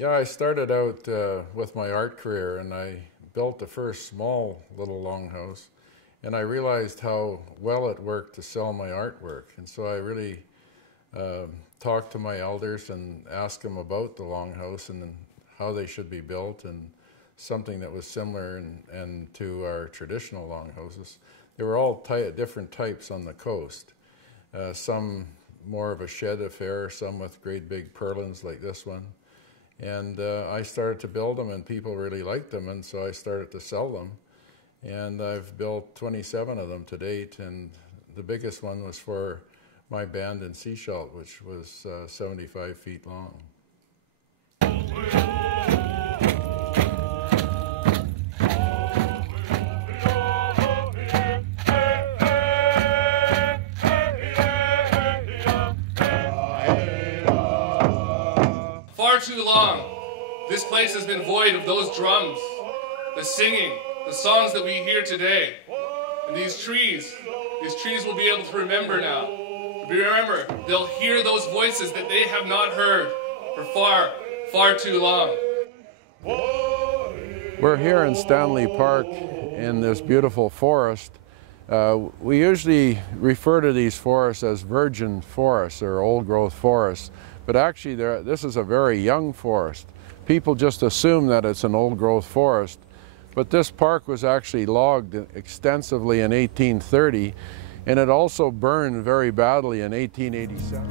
Yeah, I started out with my art career, and I built the first small little longhouse, and I realized how well it worked to sell my artwork. And so I really talked to my elders and asked them about the longhouse and how they should be built, and something that was similar and to our traditional longhouses. They were all different types on the coast. Some more of a shed affair, some with great big purlins like this one. And I started to build them, and people really liked them, and so I started to sell them. And I've built 27 of them to date, and the biggest one was for my band in Seashelt, which was 75 feet long. Far too long, this place has been void of those drums, the singing, the songs that we hear today. And these trees will be able to remember now. Remember, they'll hear those voices that they have not heard for far, far too long. We're here in Stanley Park in this beautiful forest. We usually refer to these forests as virgin forests or old growth forests, but actually this is a very young forest. People just assume that it's an old growth forest, but this park was actually logged extensively in 1830, and it also burned very badly in 1887.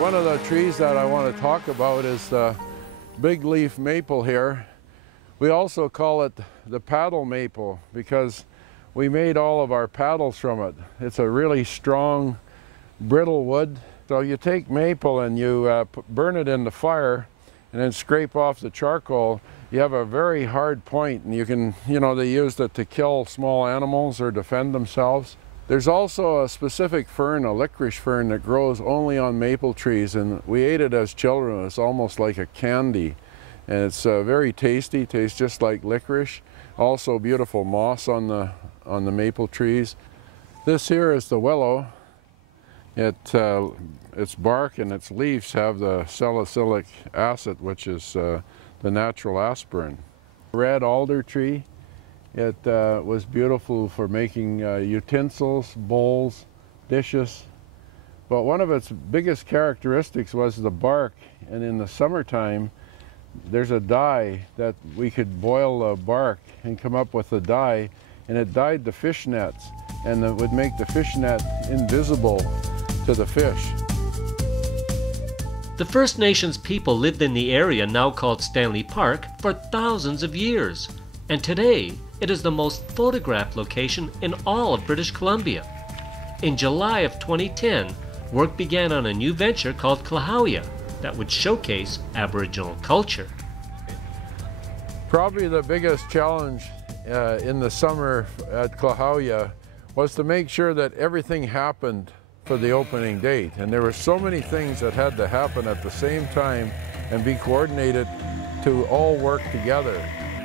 One of the trees that I want to talk about is the big leaf maple here. We also call it the paddle maple because we made all of our paddles from it. It's a really strong, brittle wood. So you take maple and you burn it in the fire and then scrape off the charcoal. You have a very hard point, and you can, they used it to kill small animals or defend themselves. There's also a specific fern, a licorice fern, that grows only on maple trees, and we ate it as children. It's almost like a candy, and it's very tasty, tastes just like licorice. Also beautiful moss on the maple trees. This here is the willow. Its bark and its leaves have the salicylic acid, which is the natural aspirin. Red alder tree. It was beautiful for making utensils, bowls, dishes. But one of its biggest characteristics was the bark. And in the summertime, there's a dye that we could boil the bark and come up with a dye, and it dyed the fish nets, and it would make the fish net invisible to the fish. The First Nations people lived in the area now called Stanley Park for thousands of years, and today it is the most photographed location in all of British Columbia. In July of 2010, work began on a new venture called Klahowya that would showcase Aboriginal culture. Probably the biggest challenge in the summer at Klahowya was to make sure that everything happened for the opening date. And there were so many things that had to happen at the same time and be coordinated to all work together.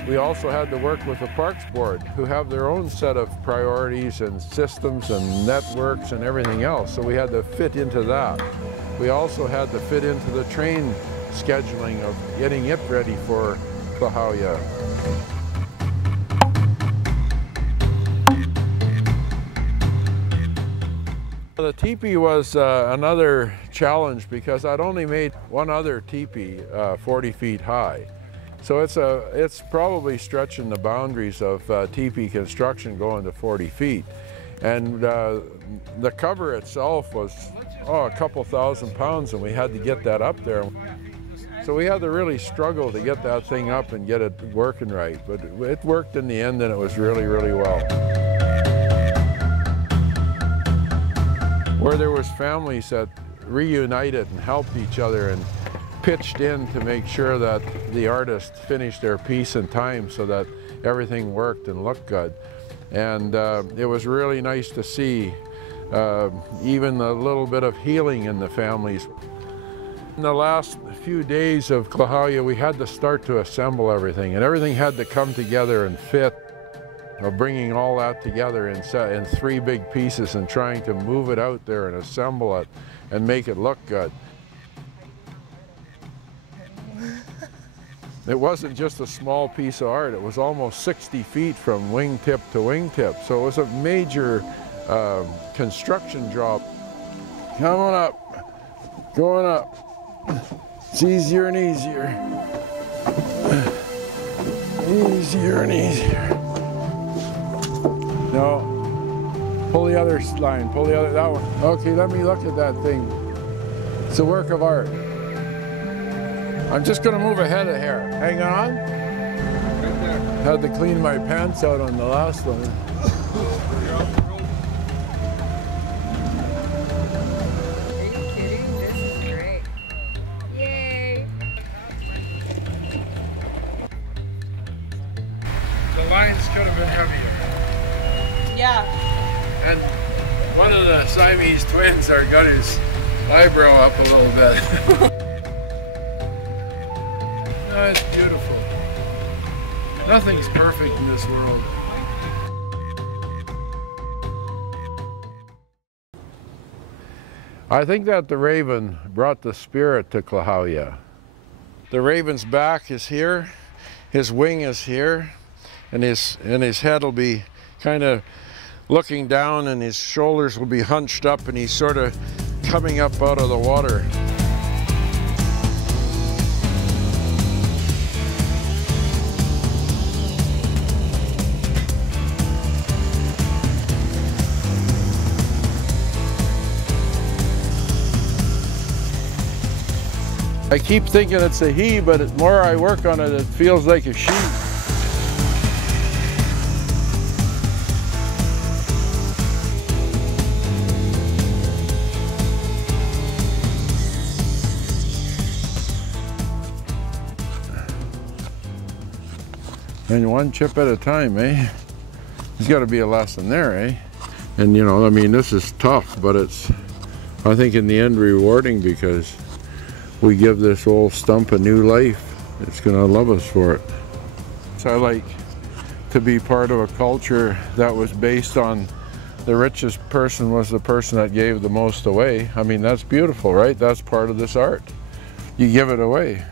We also had to work with the Parks Board, who have their own set of priorities and systems and networks and everything else, so we had to fit into that. We also had to fit into the train scheduling of getting it ready for Klahowya. The teepee was another challenge because I'd only made one other teepee 40 feet high. So it's probably stretching the boundaries of teepee construction going to 40 feet. And the cover itself was a couple thousand pounds, and we had to get that up there. So we had to really struggle to get that thing up and get it working right. But it worked in the end, and it was really, really well. Where there was families that reunited and helped each other and pitched in to make sure that the artist finished their piece in time so that everything worked and looked good. And it was really nice to see even a little bit of healing in the families. In the last few days of Klahowya, we had to start to assemble everything, and everything had to come together and fit. Bringing all that together in 3 big pieces and trying to move it out there and assemble it and make it look good. It wasn't just a small piece of art, it was almost 60 feet from wingtip to wingtip, so it was a major construction job. Come on up, going up. It's easier and easier. Easier and easier. No, pull the other line, pull the other, that one. Okay, let me look at that thing. It's a work of art. I'm just gonna move ahead of here. Hang on. Right there. Had to clean my pants out on the last one. Are you kidding? This is great. Yay! The lines could have been heavier. Yeah. And one of the Siamese twins got his eyebrow up a little bit. That's beautiful. Nothing's perfect in this world. I think that the raven brought the spirit to Klahowya. The raven's back is here, his wing is here, and his head will be kind of looking down, and his shoulders will be hunched up, and he's sort of coming up out of the water. I keep thinking it's a he, but the more I work on it, it feels like a she. And one chip at a time, eh? There's got to be a lesson there, eh? And you know, I mean, this is tough, but it's, I think in the end, rewarding, because we give this old stump a new life. It's going to love us for it. So I like to be part of a culture that was based on the richest person was the person that gave the most away. I mean, that's beautiful, right? That's part of this art. You give it away.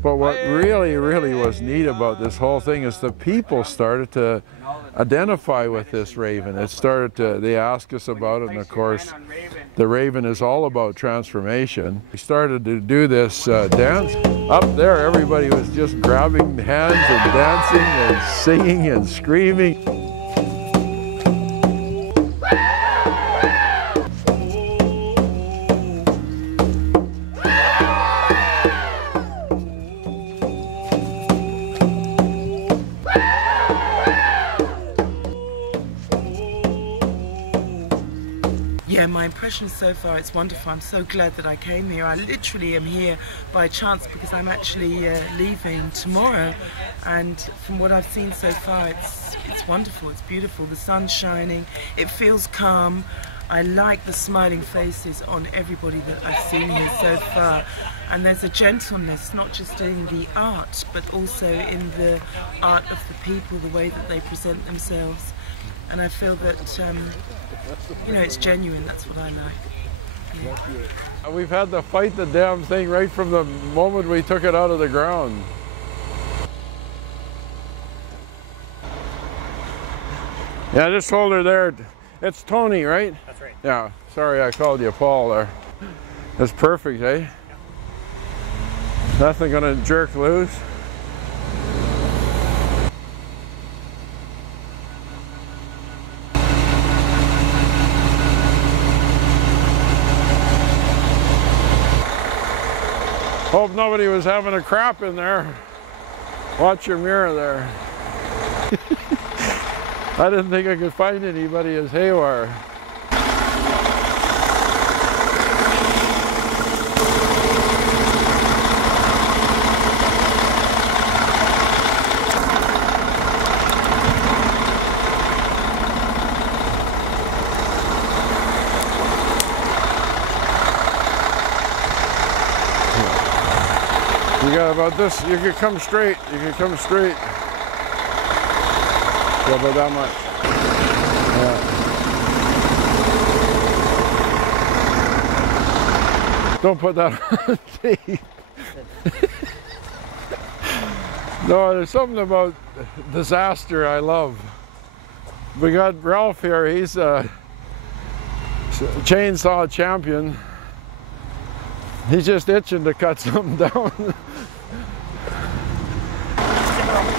But what really was neat about this whole thing is the people started to identify with this raven. It started to, they asked us about it, and of course, the raven is all about transformation. We started to do this dance. Up there, everybody was just grabbing hands and dancing and singing and screaming. Yeah, my impression so far, it's wonderful. I'm so glad that I came here. I literally am here by chance because I'm actually leaving tomorrow, and from what I've seen so far, it's wonderful, it's beautiful. The sun's shining, it feels calm. I like the smiling faces on everybody that I've seen here so far. And there's a gentleness, not just in the art, but also in the art of the people, the way that they present themselves. And I feel that, you know, it's genuine, that's what I like. Yeah. We've had to fight the damn thing right from the moment we took it out of the ground. Yeah, just hold her there. It's Tony, right? That's right. Yeah, sorry I called you Paul there. That's perfect, eh? Yeah. Nothing gonna jerk loose. Hope nobody was having a crap in there. Watch your mirror there. I didn't think I could find anybody as haywire. about this. You could come straight. You could come straight. Yeah, about that much. Yeah. Don't put that on tape. No, there's something about disaster I love. We got Ralph here. He's a chainsaw champion. He's just itching to cut something down.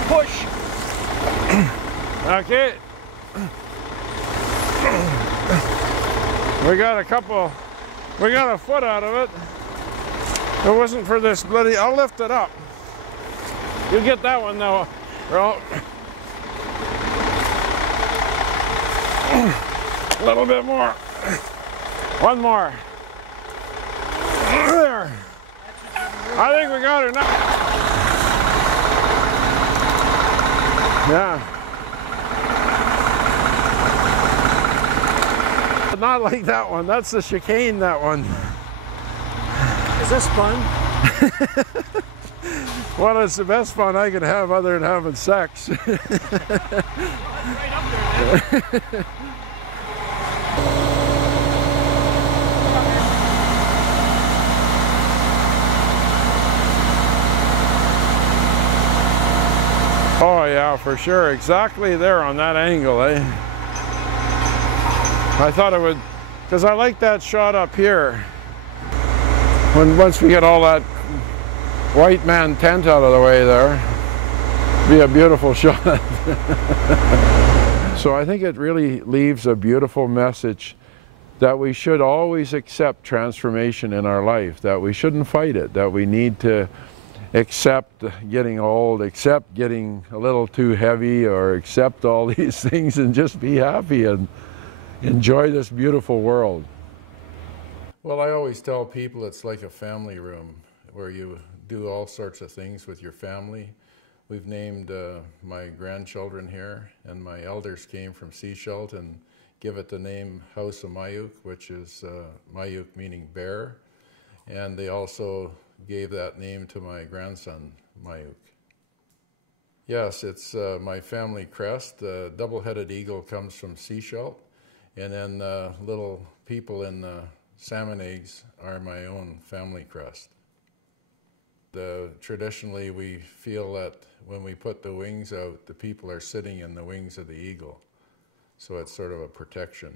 Push. Okay. We got a foot out of it. If it wasn't for this bloody, I'll lift it up. You get that one now, Ralph. A little bit more. One more. There. I think we got her now. Yeah. But not like that one. That's the chicane, that one. Is this fun? Well, it's the best fun I could have other than having sex. Oh yeah, for sure. Exactly there on that angle, eh? I thought it would, because I like that shot up here. Once we get all that white man tent out of the way there, be a beautiful shot. So I think it really leaves a beautiful message that we should always accept transformation in our life, that we shouldn't fight it, that we need to accept getting old, accept getting a little too heavy, or accept all these things and just be happy and enjoy this beautiful world. Well, I always tell people it's like a family room where you do all sorts of things with your family. We've named my grandchildren here, and my elders came from Sechelt and give it the name House of Mayuk, which is Mayuk meaning bear. And they also gave that name to my grandson, Mayuk. Yes, it's my family crest. The double-headed eagle comes from Sechelt, and then little people in salmon eggs are my own family crest. Traditionally, we feel that when we put the wings out, the people are sitting in the wings of the eagle. So it's sort of a protection.